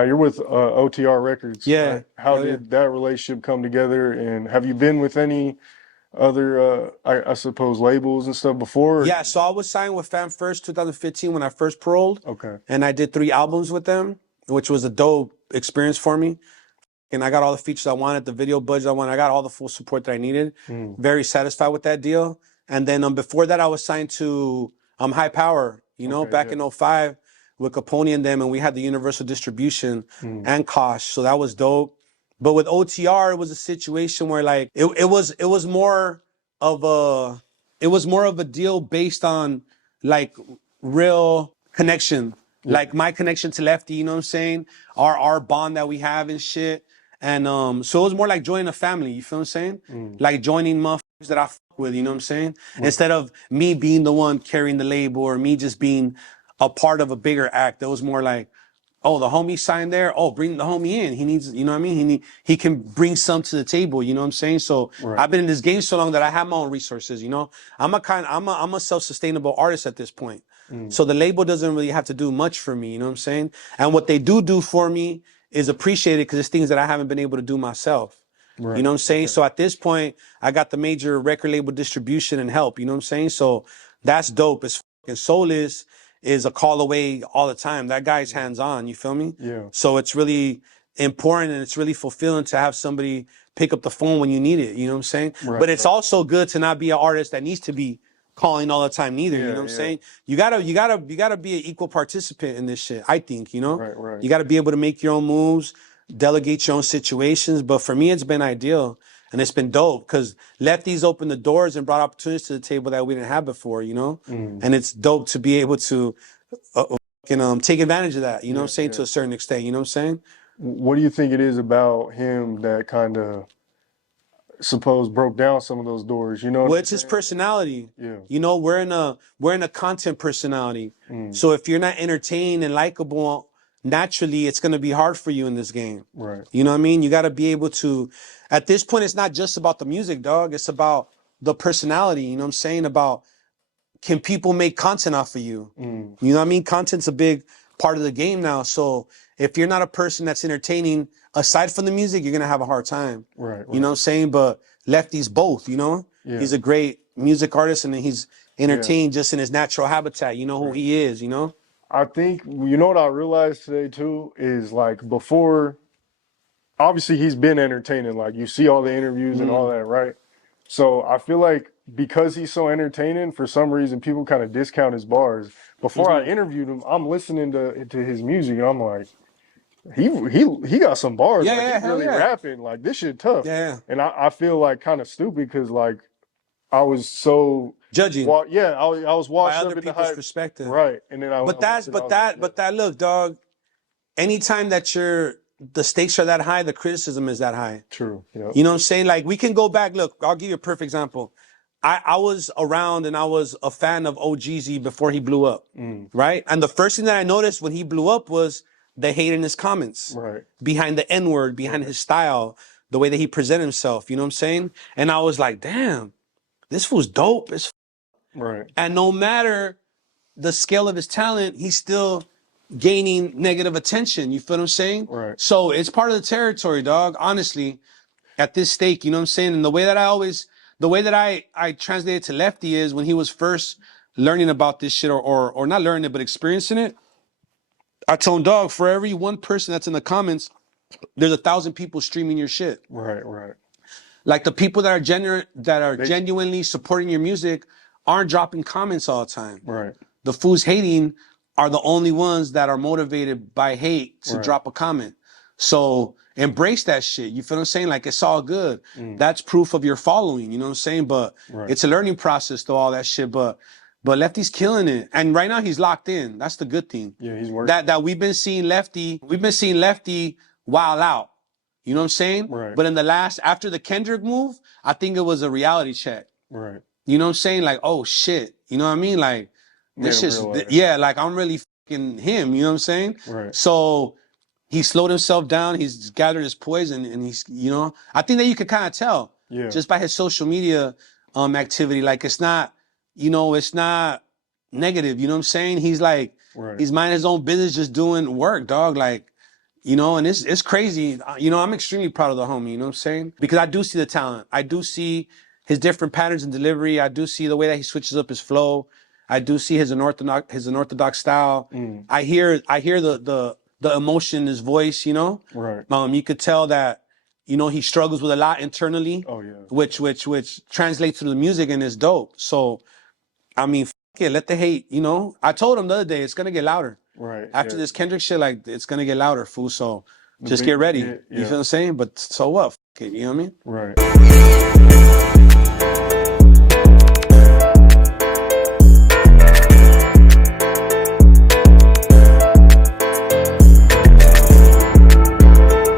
Now you're with OTR Records. Yeah. Right? How did that relationship come together? And have you been with any other, I suppose, labels and stuff before? Yeah, so I was signed with Fam First 2015 when I first paroled. Okay. And I did 3 albums with them, which was a dope experience for me. And I got all the features I wanted, the video budget I wanted. I got all the full support that I needed. Very satisfied with that deal. And then before that, I was signed to High Power, back in 05 with Capone and them. And we had the universal distribution and Kosh. So that was dope. But with OTR, it was a situation where like it was more of a deal based on like real connection. Like my connection to Lefty, you know what I'm saying? Our bond that we have and shit. And so it was more like joining a family, you feel what I'm saying? Like joining motherfuckers that I fuck with, you know what I'm saying? Instead of me being the one carrying the label or me just being a part of a bigger act. It was more like, oh, the homie signed there. Oh, bring the homie in. He needs, you know what I mean? He can bring some to the table, you know what I'm saying? So I've been in this game so long that I have my own resources, you know? I'm a self-sustainable artist at this point. So the label doesn't really have to do much for me, you know what I'm saying? And what they do for me is appreciated because it's things that I haven't been able to do myself. You know what I'm saying? So at this point, I got the major record label distribution and help, you know what I'm saying? So that's dope. It's fucking Soulless is a call away all the time. That guy's hands-on, you feel me? Yeah. So it's really important and it's really fulfilling to have somebody pick up the phone when you need it, you know what I'm saying? But it's also good to not be an artist that needs to be calling all the time neither, you know what I'm saying? You gotta be an equal participant in this shit, I think, you know? You gotta be able to make your own moves, delegate your own situations. But for me, it's been ideal. And it's been dope because Lefty's opened the doors and brought opportunities to the table that we didn't have before, you know? And it's dope to be able to take advantage of that, you know what I'm saying, to a certain extent, you know what I'm saying? What do you think it is about him that kind of, suppose, broke down some of those doors, you know? Well, it's his personality. Yeah. You know, we're in a content personality. So if you're not entertained and likable, naturally it's gonna be hard for you in this game. Right. You know what I mean? You gotta be able to, at this point, it's not just about the music, dog. It's about the personality, you know what I'm saying? About can people make content off of you? You know what I mean? Content's a big part of the game now. So if you're not a person that's entertaining aside from the music, you're gonna have a hard time. Right. You know what I'm saying? But Lefty's both, you know? He's a great music artist and he's entertained just in his natural habitat. You know who he is, you know? I think, you know what I realized today too, is like before, obviously he's been entertaining. Like you see all the interviews and all that, right? So I feel like because he's so entertaining, for some reason people kind of discount his bars. Before I interviewed him, I'm listening to his music and I'm like, he got some bars. He's really rapping. Like this shit tough. And I feel like kind of stupid because like I was so judging. I was washed by up other in the people's hype. Perspective. Right. And then look, dog, anytime that the stakes are that high, the criticism is that high. True. Yep. You know what I'm saying? Like we can go back. Look, I'll give you a perfect example. I was around and I was a fan of OGZ before he blew up. Right. And the first thing that I noticed when he blew up was the hate in his comments. Right. Behind the N-word, behind his style, the way that he presented himself. You know what I'm saying? And I was like, damn, this fool's dope. Right. And no matter the scale of his talent, he's still gaining negative attention. You feel what I'm saying? Right. So it's part of the territory, dog. Honestly, at this stake, you know what I'm saying? And the way that I translated to Lefty is when he was first learning about this shit or not learning it, but experiencing it. I told him, dog, for every one person that's in the comments, there's 1,000 people streaming your shit. Right, right. Like the people that are genuinely supporting your music aren't dropping comments all the time. Right. The fools hating are the only ones that are motivated by hate to drop a comment. So embrace that shit. You feel what I'm saying? Like it's all good. That's proof of your following. You know what I'm saying? But it's a learning process though, all that shit. But Lefty's killing it. And right now he's locked in. That's the good thing. Yeah, he's working. That we've been seeing Lefty wild out. You know what I'm saying? Right. But after the Kendrick move, I think it was a reality check. Right. You know what I'm saying? Like, oh shit. You know what I mean? Like, this shit's, like I'm really fucking him. You know what I'm saying? Right. So he slowed himself down. He's gathered his poison and he's, you know, I think that you could kind of tell just by his social media activity. Like it's not, you know, it's not negative. You know what I'm saying? He's like, he's minding his own business, just doing work, dog. Like, You know, and it's crazy. You know, I'm extremely proud of the homie, you know what I'm saying? Because I do see the talent. I do see his different patterns in delivery. I do see the way that he switches up his flow. I do see his unorthodox style. I hear the emotion in his voice, you know? Right. You could tell that, you know, he struggles with a lot internally. Oh yeah. Which translates through the music and is dope. So I mean, it, let the hate, you know? I told him the other day, it's gonna get louder. Right. After this Kendrick shit, like, it's gonna get louder, fool. So just big- get ready. yeah, You feel what I'm saying? But so what? It, you know what I mean? Right.